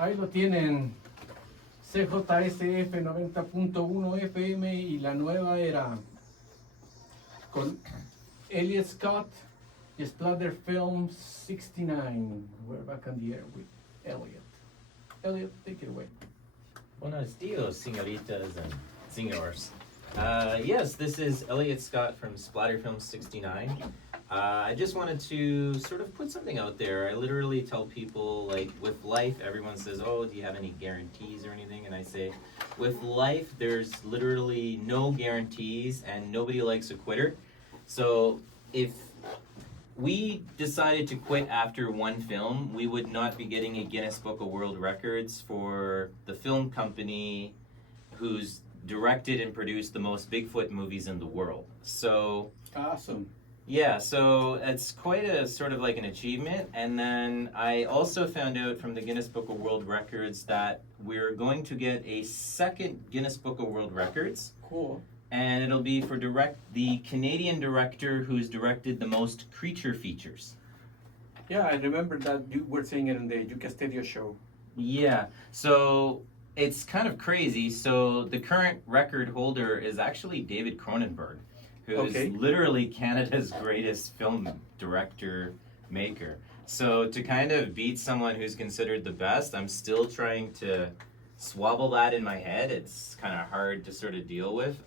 Ahí lo tienen. CJSF 90.1 FM y la nueva era con Elliot Scott y Splatter Film 69. We're back on the air with Elliot. Elliot, take it away. Buenos dias, señoritas and señors. Yes, this is Elliot Scott from Splatter Film 69. I just wanted to sort of put something out there. I literally tell people, like, with life, everyone says, oh, do you have any guarantees or anything? And I say, with life, there's literally no guarantees and nobody likes a quitter. So if we decided to quit after one film, we would not be getting a Guinness Book of World Records for the film company who's directed and produced the most Bigfoot movies in the world. So Awesome. yeah, so it's quite a sort of like an achievement. And then I also found out from the Guinness Book of World Records that we're going to get a second Guinness Book of World Records. Cool. And it'll be for the Canadian director who's directed the most creature features. Yeah, I remember that you were saying it in the Yucca Studio show. Yeah, so it's kind of crazy. So the current record holder is actually David Cronenberg, who's literally Canada's greatest film director maker. So to kind of beat someone who's considered the best, I'm still trying to swabble that in my head. It's kind of hard to sort of deal with.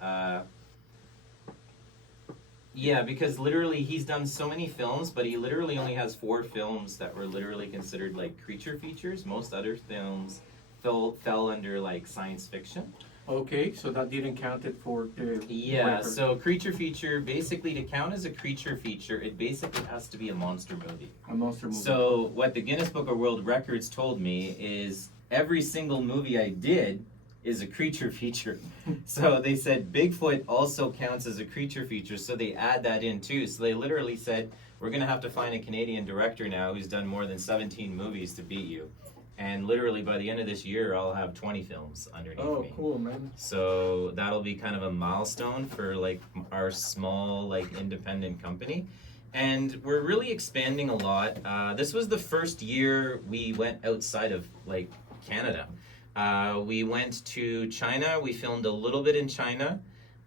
Yeah, because literally he's done so many films, but he literally only has 4 films that were literally considered like creature features. Most other films fell under like science fiction. Okay, so that didn't count it for the record. So creature feature, basically to count as a creature feature, it basically has to be a monster movie. A monster movie. So what the Guinness Book of World Records told me is every single movie I did is a creature feature. So they said Bigfoot also counts as a creature feature, so they add that in too. So they literally said, we're gonna have to find a Canadian director now who's done more than 17 movies to beat you. And literally by the end of this year, I'll have 20 films underneath me. Oh, cool, man. So that'll be kind of a milestone for like our small like independent company. And we're really expanding a lot. This was the first year we went outside of like Canada. We went to China. We filmed a little bit in China.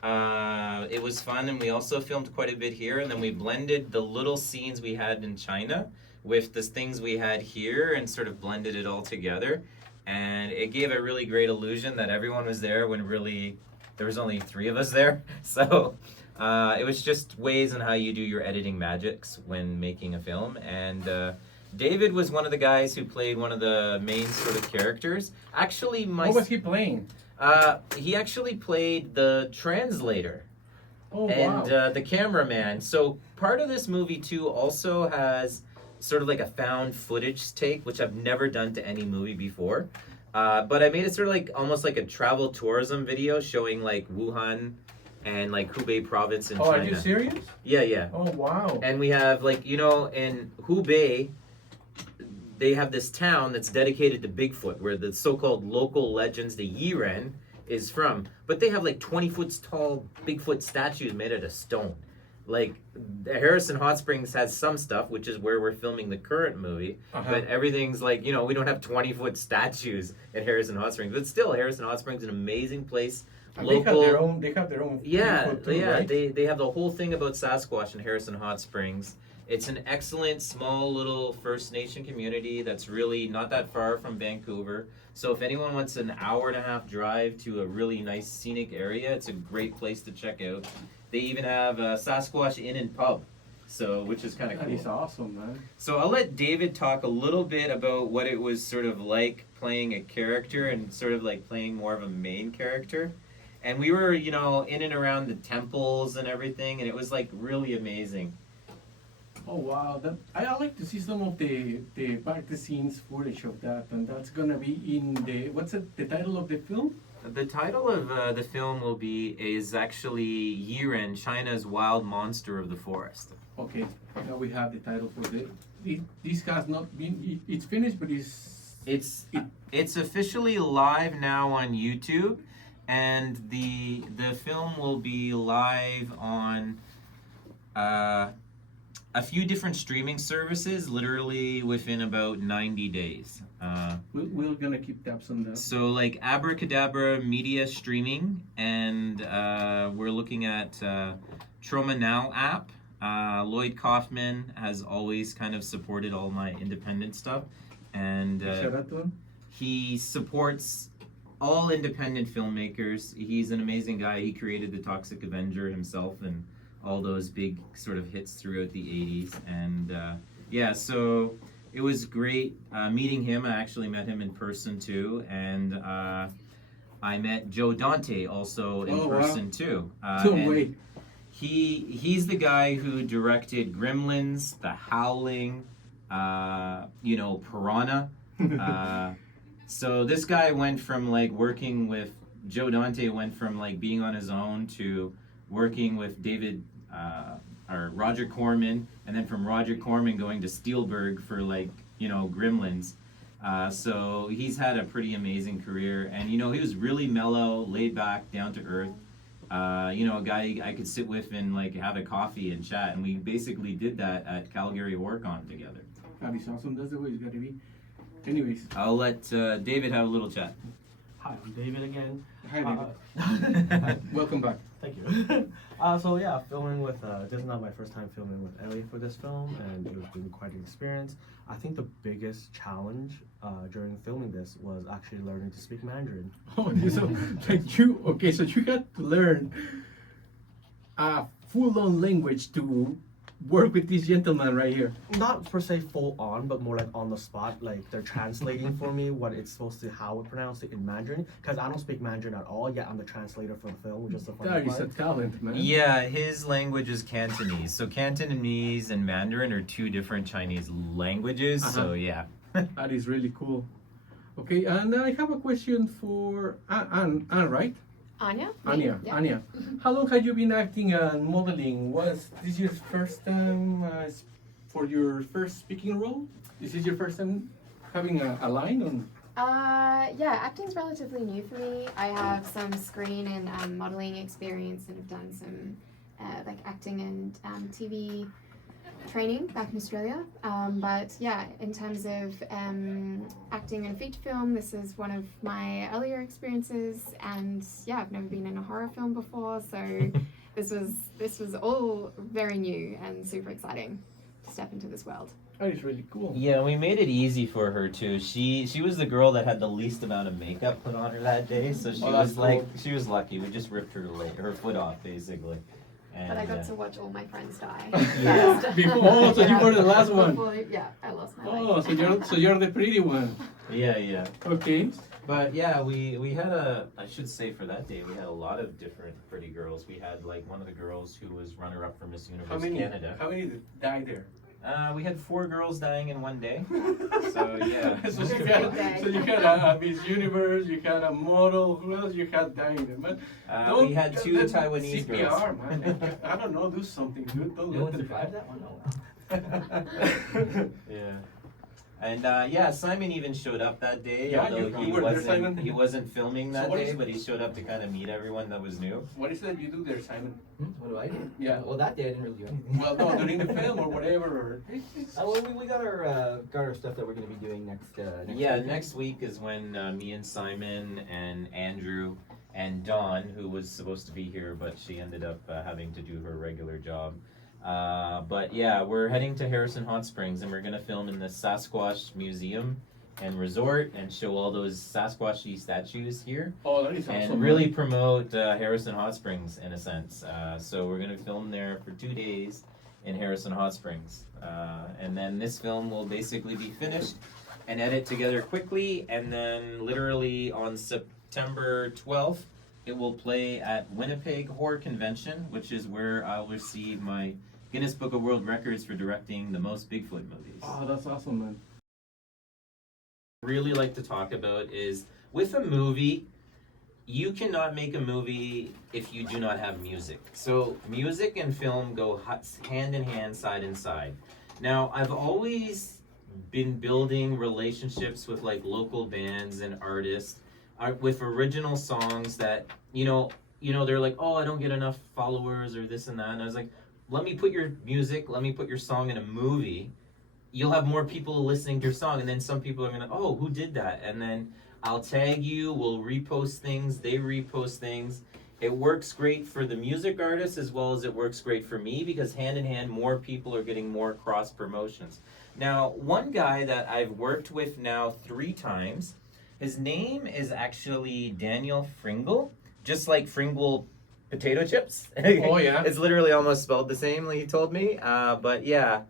It was fun, and we also filmed quite a bit here. And then we blended the little scenes we had in China with the things we had here and sort of blended it all together. And it gave a really great illusion that everyone was there when really there was only 3 of us there. So it was just ways on how you do your editing magics when making a film. And David was one of the guys who played one of the main sort of characters. Actually, what was he playing? He actually played the translator. Oh, and wow. The cameraman. So part of this movie too also has sort of like a found footage take, which I've never done to any movie before. But I made it sort of like almost like a travel tourism video showing like Wuhan and like Hubei province in China. Oh, are you serious? Yeah. Oh, wow. And we have like, you know, in Hubei, they have this town that's dedicated to Bigfoot, where the so-called local legends, the Yiren, is from. But they have like 20 foot tall Bigfoot statues made out of stone. Like, Harrison Hot Springs has some stuff, which is where we're filming the current movie, but everything's like, you know, we don't have 20-foot statues at Harrison Hot Springs. But still, Harrison Hot Springs is an amazing place. Local, they have their own. Yeah, too, right? they have the whole thing about Sasquatch in Harrison Hot Springs. It's an excellent, small, little First Nation community that's really not that far from Vancouver. So if anyone wants an hour-and-a-half drive to a really nice scenic area, it's a great place to check out. They even have a Sasquatch Inn and Pub, so which is kind of cool. That is awesome, man. So I'll let David talk a little bit about what it was sort of like playing a character and sort of like playing more of a main character. And we were, you know, in and around the temples and everything, and it was like really amazing. Oh, wow. I like to see some of the back the scenes footage of that, and that's gonna be in the, what's it, the title of the film? The title of the film is actually Yiren, China's Wild Monster of the Forest. Okay, now we have the title for this has not been, it's finished, but it's officially live now on YouTube, and the film will be live on a few different streaming services, literally within about 90 days. We're gonna keep tabs on that. So like Abracadabra Media Streaming, and we're looking at Trauma Now app. Lloyd Kaufman has always kind of supported all my independent stuff, and Shout out to him. he supports all independent filmmakers. He's an amazing guy. He created The Toxic Avenger himself and all those big sort of hits throughout the 80s. And yeah, so it was great meeting him. I actually met him in person too. And I met Joe Dante also in person too. Don't wait. He's the guy who directed Gremlins, The Howling, Piranha. So this guy went from like working with Joe Dante, went from like being on his own to working with Roger Corman, and then from Roger Corman going to Spielberg for like Gremlins. So he's had a pretty amazing career, and he was really mellow, laid back, down to earth. A guy I could sit with and like have a coffee and chat, and we basically did that at Calgary Horrorcon together. That is awesome. That's the way it's gotta be. Anyways, I'll let David have a little chat. Hi, I'm David again. hi David. Welcome back. Thank you. So yeah, filming with this is not my first time filming with Ellie for this film, and it was been quite an experience. I think the biggest challenge during filming this was actually learning to speak Mandarin. Oh, so so you had to learn a full-on language to work with this gentleman right here. Not per se full on, but more like on the spot. Like they're translating for me what it's supposed to, how it pronounced it in Mandarin. Because I don't speak Mandarin at all, yet I'm the translator for the film, which is the funny That is part. a talent, man. Yeah, his language is Cantonese. So Cantonese and Mandarin are two different Chinese languages. So yeah. That is really cool. Okay, and I have a question for Anne, right? Anya? Anya, Yeah. Anya. How long have you been acting and modeling? Was this your first time for your first speaking role? Is this your first time having a line on? Yeah, acting's relatively new for me. I have some screen and modeling experience and have done some like acting and TV training back in Australia. But yeah, in terms of acting in a feature film, this is one of my earlier experiences, and yeah, I've never been in a horror film before, so this was all very new and super exciting to step into this world. That is really cool. Yeah, we made it easy for her too. She was the girl that had the least amount of makeup put on her that day, so she was like, she was lucky. We just ripped her foot off basically. And, But I got to watch all my friends die. Yeah. Before, so you were the last one. Yeah, I lost my Oh, leg. so you're the pretty one. Yeah. Okay. But yeah, we had I should say for that day, we had a lot of different pretty girls. We had like one of the girls who was runner-up for Miss Universe Canada. How many died there? We had 4 girls dying in one day. So yeah. so Okay. you had a Miss Universe, you had a model, who else you had dying? Man, We had 2 Taiwanese CPR, girls. man. I don't know, do something good. Don't No let one them survived that one? No. Yeah. And Simon even showed up that day, Yeah, although you were there, Simon. he wasn't filming So that what day, is- but he showed up to kind of meet everyone that was new. What is that you do there, Simon? What do I do? Yeah. Well, that day I didn't really do anything. Well, no, during the film or whatever. Or... Well, we got our stuff that we're going to be doing next. Yeah, week. next week is when me and Simon and Andrew and Dawn, who was supposed to be here, but she ended up having to do her regular job. But yeah, we're heading to Harrison Hot Springs, and we're gonna film in the Sasquatch Museum and Resort and show all those Sasquatchy statues here, Oh, that is awesome. and really promote Harrison Hot Springs in a sense. So we're gonna film there for 2 days in Harrison Hot Springs, and then this film will basically be finished and edit together quickly, and then literally on September 12th, it will play at Winnipeg Horror Convention, which is where I'll receive my Guinness Book of World Records for directing the most Bigfoot movies. Oh, that's awesome, man. Really like to talk about is with a movie, you cannot make a movie if you do not have music. So music and film go hand in hand, side in side. Now, I've always been building relationships with like local bands and artists with original songs that, they're like, oh, I don't get enough followers or this and that. And I was like, let me put your music, let me put your song in a movie. You'll have more people listening to your song, and then some people are gonna, oh, who did that? And then I'll tag you, we'll repost things, they repost things. It works great for the music artist as well as it works great for me, because hand in hand, more people are getting more cross promotions. Now, one guy that I've worked with now 3 times, his name is actually Daniel Fringle, just like Fringle potato chips. Oh, yeah. It's literally almost spelled the same, like he told me. But yeah.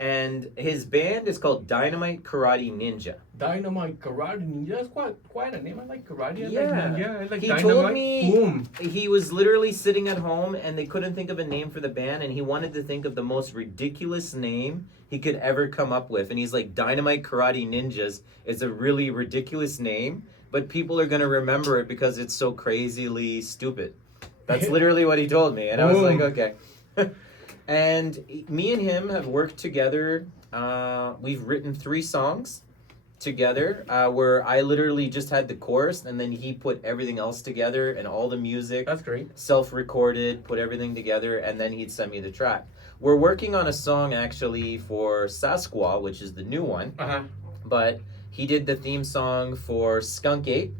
And his band is called Dynamite Karate Ninja. Dynamite Karate Ninja. That's quite a name. I like karate. I Yeah. like ninja. I like He dynamite. told me Boom. he was literally sitting at home and they couldn't think of a name for the band, and he wanted to think of the most ridiculous name he could ever come up with. And he's like, Dynamite Karate Ninjas is a really ridiculous name, but people are going to remember it because it's so crazily stupid. That's literally what he told me. And I was like, okay. And me and him have worked together. We've written 3 songs together where I literally just had the chorus and then he put everything else together and all the music. That's great. Self-recorded, put everything together, and then he'd send me the track. We're working on a song actually for Sasquatch, which is the new one. Uh-huh. But he did the theme song for Skunk Ape.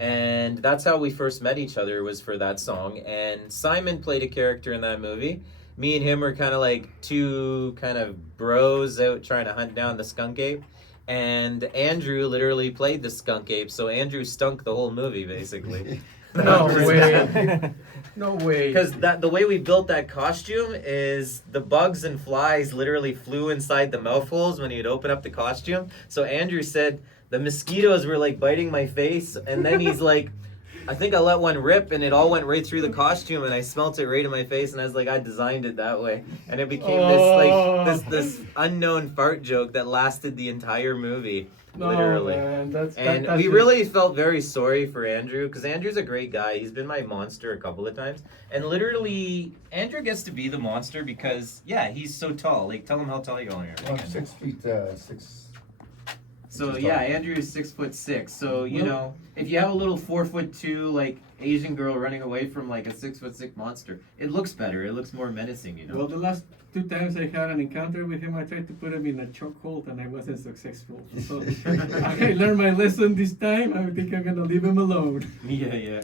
And that's how we first met each other, was for that song. And Simon played a character in that movie. Me and him were kind of like 2 kind of bros out trying to hunt down the skunk ape. And Andrew literally played the skunk ape. So Andrew stunk the whole movie, basically. No way. No way. Because the way we built that costume is the bugs and flies literally flew inside the mouth holes when he'd open up the costume. So Andrew said the mosquitoes were like biting my face. And then he's like, I think I let one rip and it all went right through the costume and I smelt it right in my face, and I was like, I designed it that way. And it became this unknown fart joke that lasted the entire movie. Literally. Man, that's We really felt very sorry for Andrew, because Andrew's a great guy. He's been my monster a couple of times. And literally, Andrew gets to be the monster because, yeah, he's so tall. Like, tell him how tall you are. I'm 6 feet 6. So yeah, Andrew is 6'6". So you know, if you have a little 4'2" like Asian girl running away from like a 6'6" monster, it looks better. It looks more menacing, you know. Well, the last 2 times I had an encounter with him, I tried to put him in a chokehold and I wasn't successful. So I learned my lesson this time. I think I'm gonna leave him alone. Yeah.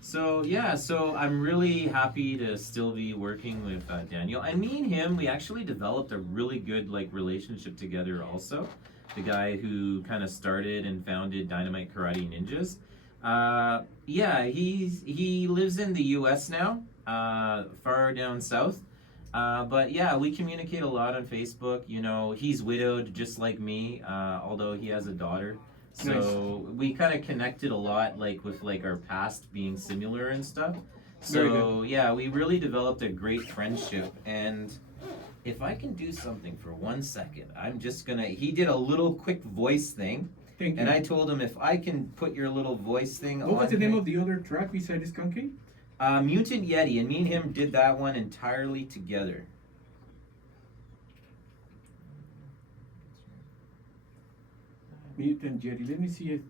So yeah, so I'm really happy to still be working with Daniel. And me and him, we actually developed a really good like relationship together also. The guy who kind of started and founded Dynamite Karate Ninjas. Yeah, he lives in the U.S. now, far down south. But yeah, we communicate a lot on Facebook. You know, he's widowed just like me, although he has a daughter. So we kind of connected a lot, like with like our past being similar and stuff. So yeah, we really developed a great friendship. And if I can do something for 1 second, I'm just gonna. He did a little quick voice thing. Thank you. And I told him if I can put your little voice thing on. What was the name of the other track beside this Skunk Ape? Mutant Yeti, and me and him did that one entirely together. Mutant Yeti. Let me see if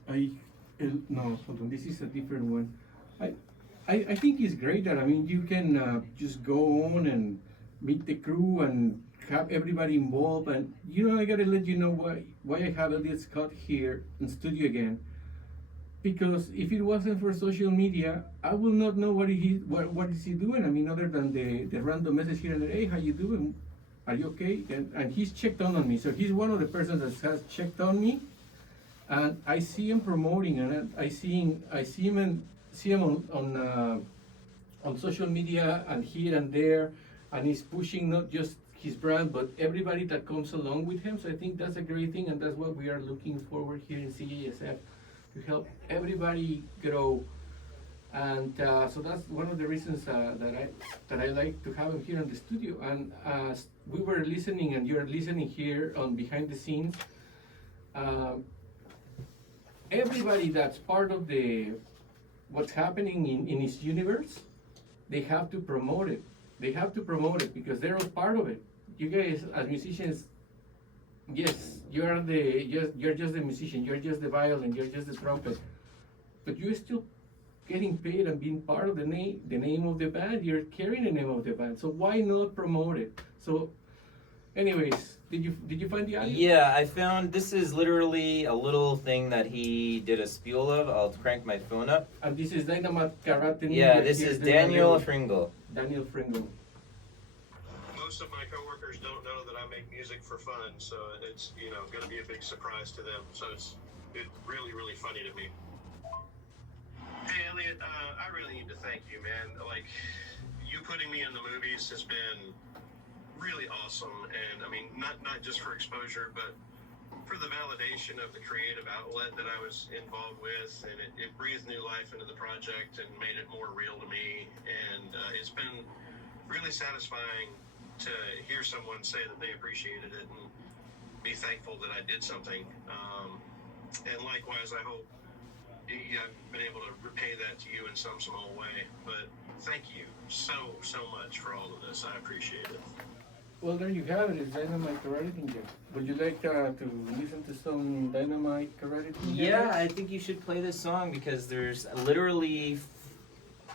no, hold on. This is a different one. I think it's great that, I mean, you can just go on and meet the crew and have everybody involved. And you know, I gotta let you know why I have Elliot Scott here in studio again. Because if it wasn't for social media, I will not know what is he doing. I mean, other than the random message here and there, hey, how you doing? Are you okay? And he's checked on me. So he's one of the persons that has checked on me. And I see him promoting, and I see him on social media and here and there, and he's pushing not just his brand but everybody that comes along with him. So I think that's a great thing, and that's what we are looking forward here in CJSF, to help everybody grow. And so that's one of the reasons that I like to have him here in the studio. And we were listening, and you're listening here on behind the scenes. Everybody that's part of what's happening in his universe, they have to promote it. They have to promote it because they're all part of it. You guys, as musicians, yes, you're just the musician, you're just the violin, you're just the trumpet, but you're still getting paid and being part of the name of the band. You're carrying the name of the band. So why not promote it? So, anyways, did you find the audio? Yeah, I found this is literally a little thing that he did a spiel of. I'll crank my phone up. And this is Dynamite Karate Ninja. Yeah, this Here's is the Daniel audio. Fringle. Daniel Fringle. Most of my coworkers don't know that I make music for fun, so it's going to be a big surprise to them. So it's really, really funny to me. Hey Elliot, I really need to thank you, man. Like, you putting me in the movies has been really awesome, and I mean, not just for exposure, but for the validation of the creative outlet that I was involved with, and it breathed new life into the project and made it more real to me. And it's been really satisfying to hear someone say that they appreciated it and be thankful that I did something. And likewise, I hope I've been able to repay that to you in some small way. But thank you so much for all of this. I appreciate it. Well, there you have it. It's Dynamite Karate Ninja. Would you like to listen to some Dynamite Karate Ninja? Yeah, I think you should play this song because there's literally,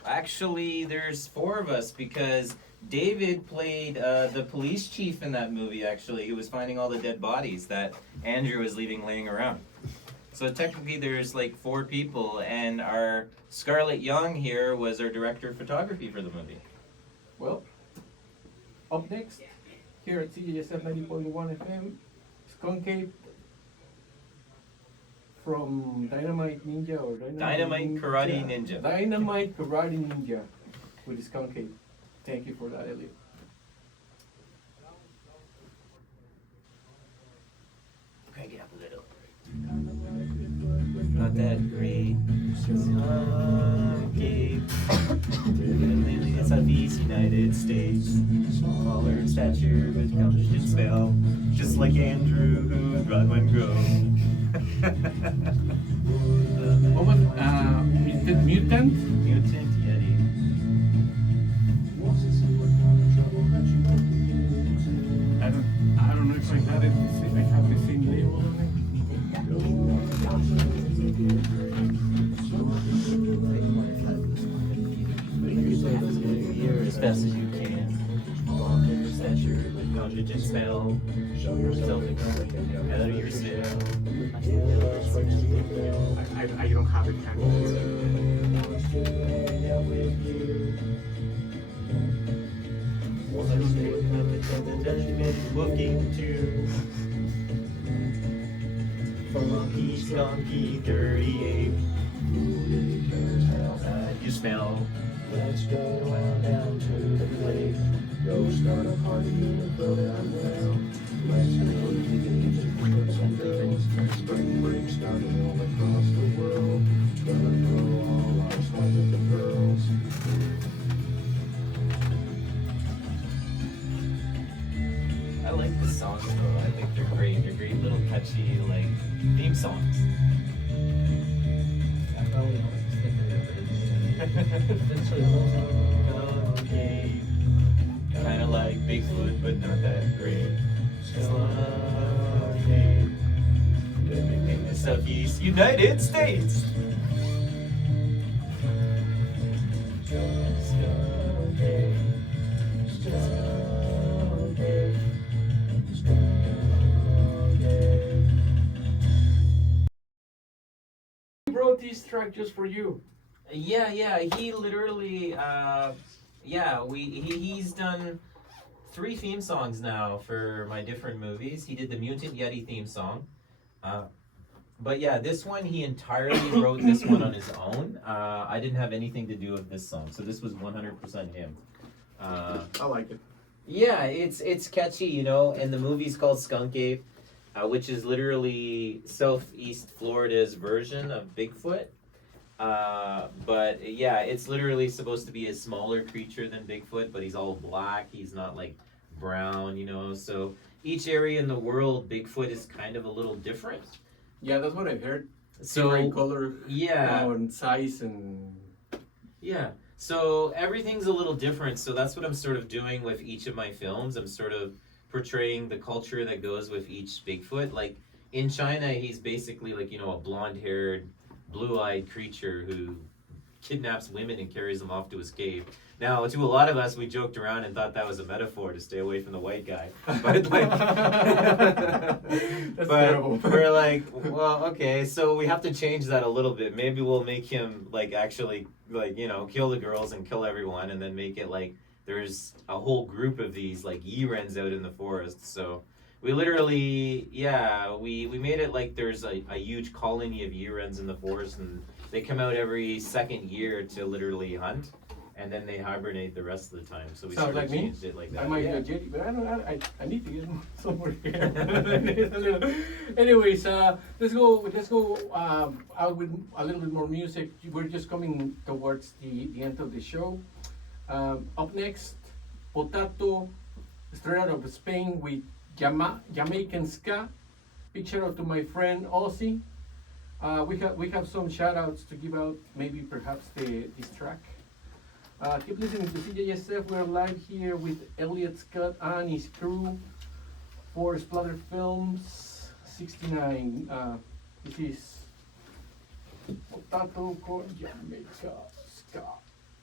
actually, there's 4 of us because David played the police chief in that movie, actually. He was finding all the dead bodies that Andrew was leaving laying around. So technically there's like 4 people, and our Scarlett Young here was our director of photography for the movie. Well, up next, here at CJSF 90.1 FM, Skunkade from Dynamite Ninja or Dynamite Karate Ninja. Dynamite Karate Ninja with Skunkade. Thank you for that, Elliot. Crank it up a little. Not that great. In Southeast United States, smaller in stature but comes to spell, just like Andrew who Broadway Grove. What was Mutant? Mutant Yeti. I don't know if I have the same label on it. As fast as you can. Smaller stature but comes to spell, something out of your cell. I don't have it handy. Looking to Monkey, Skunky, 38. You smell. Let's go on down to the lake. Go start a party and throw down well. Let's go to some girls. Spring break started all across the world. Gonna throw all our swag at the girls. I like the songs though. I think they're great. They're great little catchy like theme songs. Okay. Kind of like Bigfoot, but not that great. Okay. Living in the Southeast United States. Okay. He wrote this track just for you. Yeah, he literally, he's done 3 theme songs now for my different movies. He did the Mutant Yeti theme song. But yeah, this one, he entirely wrote this one on his own. I didn't have anything to do with this song, so this was 100% him. I like it. Yeah, it's catchy, you know, and the movie's called Skunk Ape, which is literally Southeast Florida's version of Bigfoot. But yeah, it's literally supposed to be a smaller creature than Bigfoot, but he's all black. He's not like brown, you know. So each area in the world, Bigfoot is kind of a little different. Yeah, that's what I heard. So Different color, yeah, and size, and yeah. So everything's a little different. So that's what I'm sort of doing with each of my films. I'm sort of portraying the culture that goes with each Bigfoot. Like in China, he's basically like, you know, a blonde-haired, blue-eyed creature who kidnaps women and carries them off to his cave. Now, to a lot of us, we joked around and thought that was a metaphor to stay away from the white guy. But like, That's terrible. we're like, well, okay, so we have to change that a little bit. Maybe we'll make him like actually like, you know, kill the girls and kill everyone, and then make it like there's a whole group of these like Yirens out in the forest. So we literally, we made it like there's a huge colony of Yirens in the forest, and they come out every second year to literally hunt, and then they hibernate the rest of the time. So we Sounds sort of like me. changed it like that. I might Yeah. be a jetty, but I need to get somewhere here. Anyways, let's go out with a little bit more music. We're just coming towards the end of the show. Up next, Potato, straight out of Spain with Jamaican ska. Big shout out to my friend Ozzy. We have some shout outs to give out, maybe perhaps this track. Keep listening to CJSF. We're live here with Elliot Scott and his crew for Splatter Films 69. This is Potato con Jamaica ska.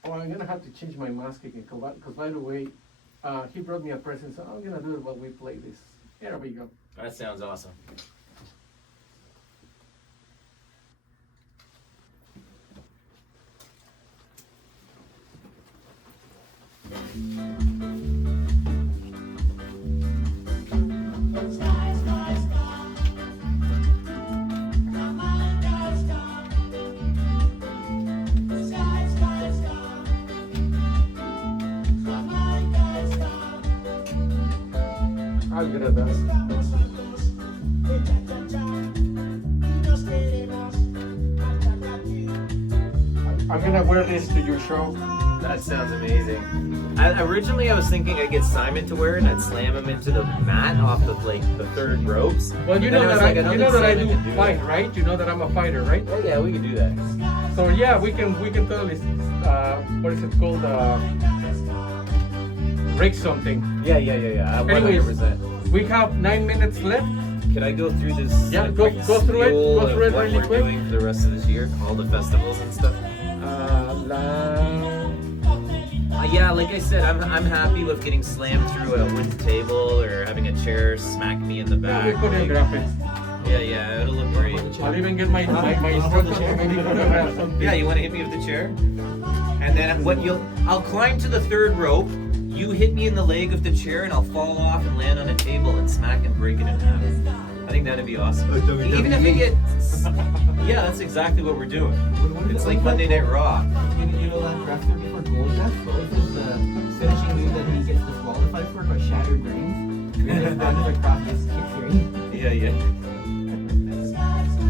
Oh, I'm gonna have to change my mask again, because by the way, he brought me a present, so I'm gonna do it while we play this. Here we go. That sounds awesome. I'll get it done. I'm gonna wear this to your show. That sounds amazing. Originally, I was thinking I'd get Simon to wear it and I'd slam him into the mat off of like the third ropes. Well, you Then know I was that like, I don't do think Simon can fight, it. right? You know that I'm a fighter, right? Oh yeah, we can do that. So yeah, we can totally. What is it called? Break something. Yeah. Anyways, 100%. we have 9 minutes left. Could I go through this? Yeah, like, go quick through it. spiel Go through of it what really we're quick. doing for the rest of this year, all the festivals and stuff. Yeah, like I said, I'm happy with getting slammed through a wood table or having a chair smack me in the We back. choreograph it. Yeah, it'll look great. I'll even get my instructor to maybe choreograph something. Yeah, you want to hit me with the chair? And then I'll climb to the third rope. You hit me in the leg of the chair, and I'll fall off and land on a table and smack and break it in half. I think that'd be awesome. Even if it gets, yeah, that's exactly what we're doing. It's like Monday Night Raw. You know that wrestler before Goldust? What was the finishing move that he gets disqualified for by shattered brains? He just runs across his kick here. Yeah.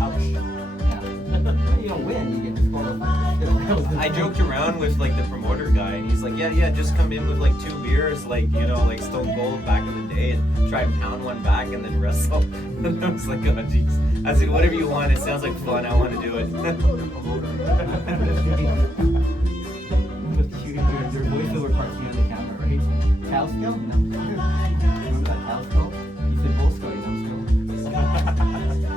Ouch. Yeah. You don't win, you get disqualified. I joked around with like the promoter guy, and he's like, yeah, just come in with like 2 beers, like, you know, like Stone Cold back in the day, and try and pound one back and then wrestle. And I was like, oh jeez. I said, whatever you want, it sounds like fun, I want to do it. Your voiceover part's on the camera, right? Cal skill? No. Remember that Cal skill? You said bull skill, you know skill.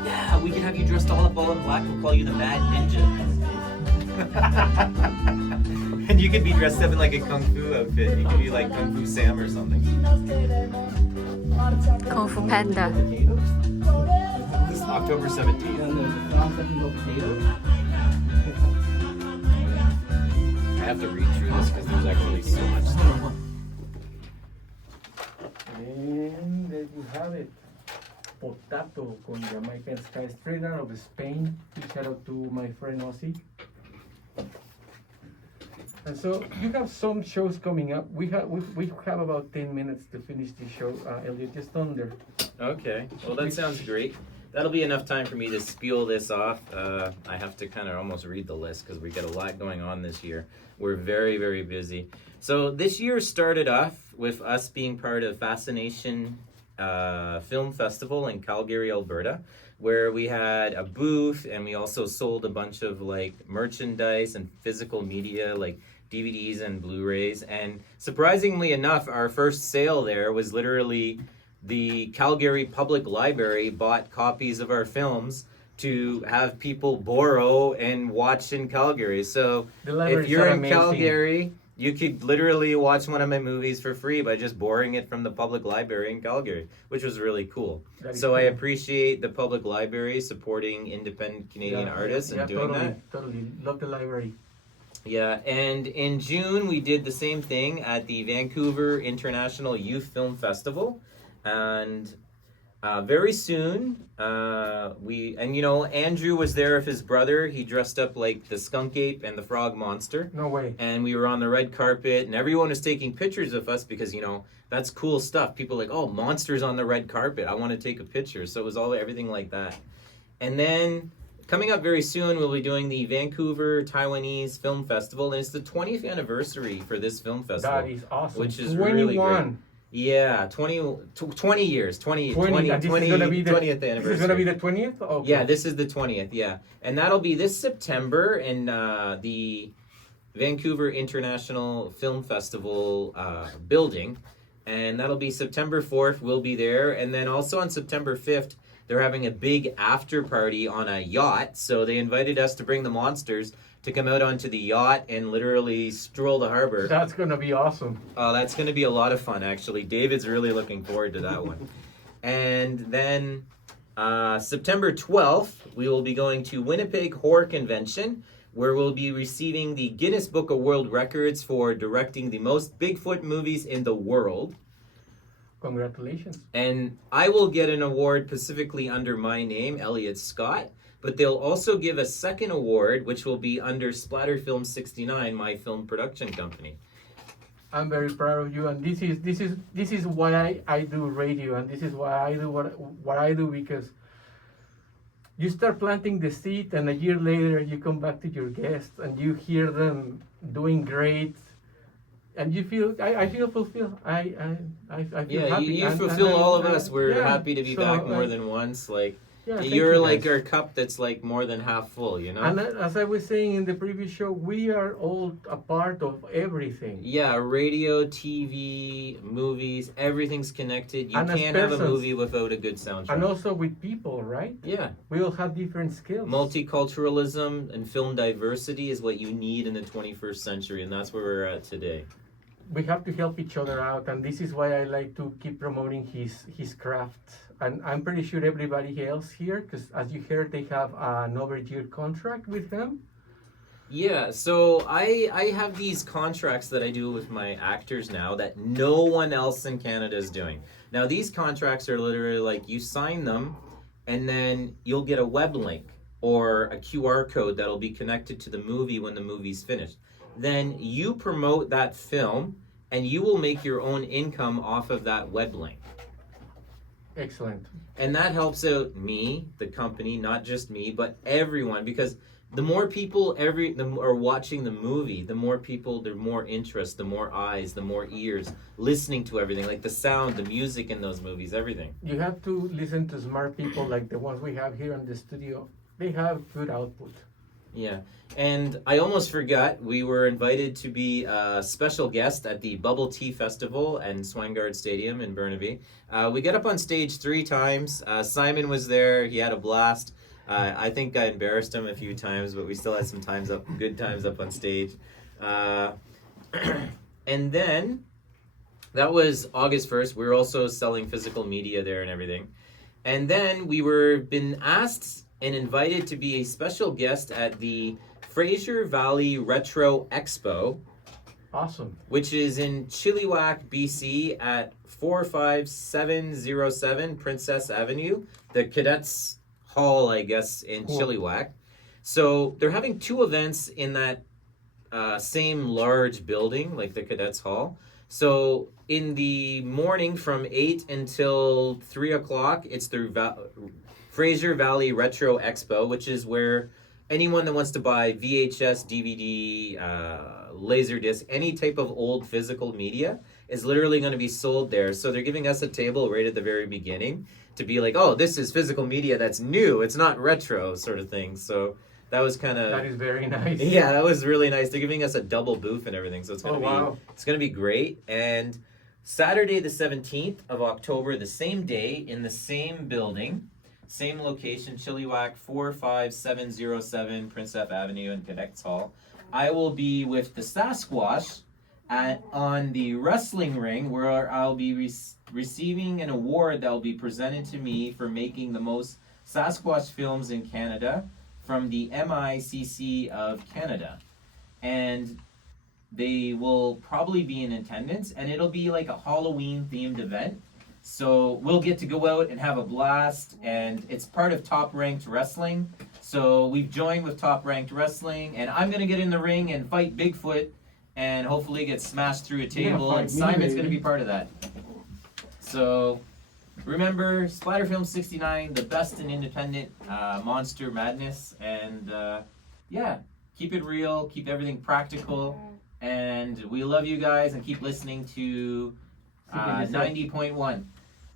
Yeah, we can have you dressed all up all in black, we'll call you the Mad Ninja. And you could be dressed up in like a Kung Fu outfit. You could be like Kung Fu Sam or something. Kung Fu Panda. This is October 17th. I have to read through this because there's actually so much stuff. And there you have it. Potato con Jamaican Sky, straight out of Spain. Big shout out to my friend Ozzy. And so you have some shows coming up. We have about 10 minutes to finish the show. Elliot, just under. Okay, well that sounds great. That'll be enough time for me to spiel this off. I have to kind of almost read the list because we got a lot going on this year. We're very, very busy. So this year started off with us being part of Fascination Film Festival in Calgary, Alberta, where we had a booth and we also sold a bunch of like merchandise and physical media like DVDs and Blu-rays. And surprisingly enough, our first sale there was literally the Calgary Public Library bought copies of our films to have people borrow and watch in Calgary. So The libraries if you're are in amazing. Calgary, you could literally watch one of my movies for free by just borrowing it from the public library in Calgary, which was really cool. That is So I cool. appreciate the public library supporting independent Canadian artists and doing totally, that. Totally, love the library. Yeah, and in June we did the same thing at the Vancouver International Youth Film Festival, and very soon Andrew was there with his brother. He dressed up like the skunk ape and the frog monster, No way. and we were on the red carpet, and everyone was taking pictures of us because that's cool stuff. People like, oh, monsters on the red carpet, I want to take a picture. So it was everything like that. And then coming up very soon, we'll be doing the Vancouver Taiwanese Film Festival, and it's the 20th anniversary for this film festival. That is awesome. Which is 21. really great. Yeah, 20 years, 20 and this is gonna be the 20th anniversary. This is gonna be the 20th. Okay. Yeah, this is the 20th, yeah. And that'll be this September in the Vancouver International Film Festival building. And that'll be September 4th, we'll be there. And then also on September 5th, they're having a big after party on a yacht. So they invited us to bring the monsters to come out onto the yacht and literally stroll the harbor. That's gonna be awesome. Oh, that's going to be a lot of fun, actually. David's really looking forward to that one. And then September 12th, we will be going to Winnipeg Horror Convention, where we'll be receiving the Guinness Book of World Records for directing the most Bigfoot movies in the world. Congratulations. And I will get an award specifically under my name, Elliot Scott. But they'll also give a second award, which will be under Splatter Film 69, my film production company. I'm very proud of you, and this is why I do radio, and this is why I do what I do, because you start planting the seed, and a year later you come back to your guests and you hear them doing great, and you feel I feel fulfilled. I feel Yeah, happy. you And fulfill all of I'm- us. We're yeah, happy to be so, back more than once. Like, yeah, thank you're you, like guys. our cup that's like more than half full, you know? And as I was saying in the previous show, we are all a part of everything. Yeah, radio, TV, movies, everything's connected. You And as can't have a persons- movie without a good soundtrack. And also with people, right? Yeah, We all have different skills. multiculturalism and film diversity is what you need in the 21st century, and that's where we're at today. We have to help each other out, and this is why I like to keep promoting his craft. And I'm pretty sure everybody else here, because as you heard, they have an over-year contract with him. Yeah, so I have these contracts that I do with my actors now that no one else in Canada is doing. Now, these contracts are literally like you sign them, and then you'll get a web link or a QR code that'll be connected to the movie when the movie's finished. Then you promote that film, and you will make your own income off of that web link. Excellent. And that helps out me, the company, not just me, but everyone, because the more people are watching the movie, the more people, the more interest, the more eyes, the more ears, listening to everything, like the sound, the music in those movies, everything. You have to listen to smart people like the ones we have here in the studio. They have good output. Yeah, and I almost forgot, we were invited to be a special guest at the Bubble Tea Festival and Swangard Stadium in Burnaby. We got up on stage 3 times. Simon was there, he had a blast. I think I embarrassed him a few times, but we still had some good times up on stage. And then, that was August 1st. We were also selling physical media there and everything. And then we been asked and invited to be a special guest at the Fraser Valley Retro Expo, Awesome. which is in Chilliwack, BC at 45707 Princess Avenue, the Cadets Hall, I guess, in Cool. Chilliwack. So they're having 2 events in that same large building, like the Cadets Hall. So in the morning from 8 until 3 o'clock, it's the Fraser Valley Retro Expo, which is where anyone that wants to buy VHS, DVD, Laserdisc, any type of old physical media is literally going to be sold there. So they're giving us a table right at the very beginning to be like, oh, this is physical media that's new. It's not retro sort of thing. So that was kind of... That is very nice. Yeah, that was really nice. They're giving us a double booth and everything. So it's going to wow. it's going to be great. And Saturday the 17th of October, the same day in the same building, same location, Chilliwack 45707 Prince F Avenue in Cadets Hall. I will be with the Sasquatch on the wrestling ring, where I'll be receiving an award that will be presented to me for making the most Sasquatch films in Canada from the MICC of Canada. And they will probably be in attendance, and it'll be like a Halloween themed event. So we'll get to go out and have a blast, and it's part of Top Ranked Wrestling. So we've joined with Top Ranked Wrestling, and I'm gonna get in the ring and fight Bigfoot and hopefully get smashed through a table, and Simon's gonna be part of that. So remember, Splatterfilm 69, the best in independent monster madness, and yeah, keep it real, keep everything practical, and we love you guys, and keep listening to 90.1.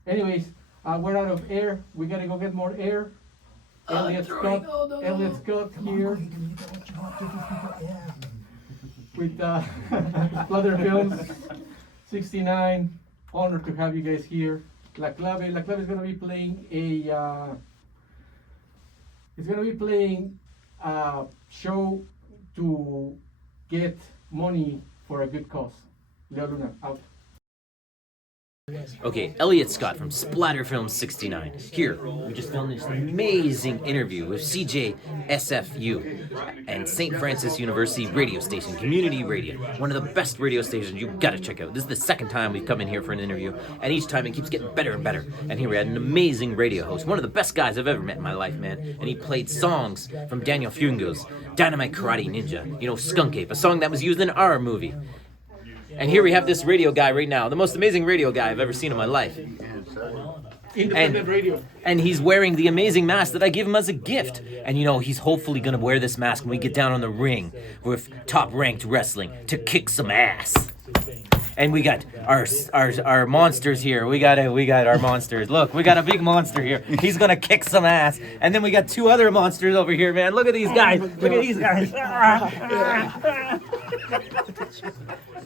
Anyways, we're out of air. We gotta go get more air. Elliot Scott here with Splatterfilms 69. Honored to have you guys here. La Clave is gonna be playing a show to get money for a good cause. Leo Luna, out. Okay, Elliot Scott from Splatterfilm 69. Here, we just filmed this amazing interview with CJSFU and St. Francis University radio station, community radio. One of the best radio stations you've got to check out. This is the second time we've come in here for an interview, and each time it keeps getting better and better. And here we had an amazing radio host, one of the best guys I've ever met in my life, man. And he played songs from Daniel Fungo's Dynamite Karate Ninja, you know, Skunk Ape, a song that was used in our movie. And here we have this radio guy right now, the most amazing radio guy I've ever seen in my life. Independent radio. And he's wearing the amazing mask that I give him as a gift. And you know, he's hopefully gonna wear this mask when we get down on the ring with Top Ranked Wrestling to kick some ass. And we got our monsters here. We got our monsters. Look, we got a big monster here. He's gonna kick some ass. And then we got two other monsters over here, man. Look at these guys. Look at these guys.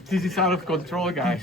This is out of control, guys.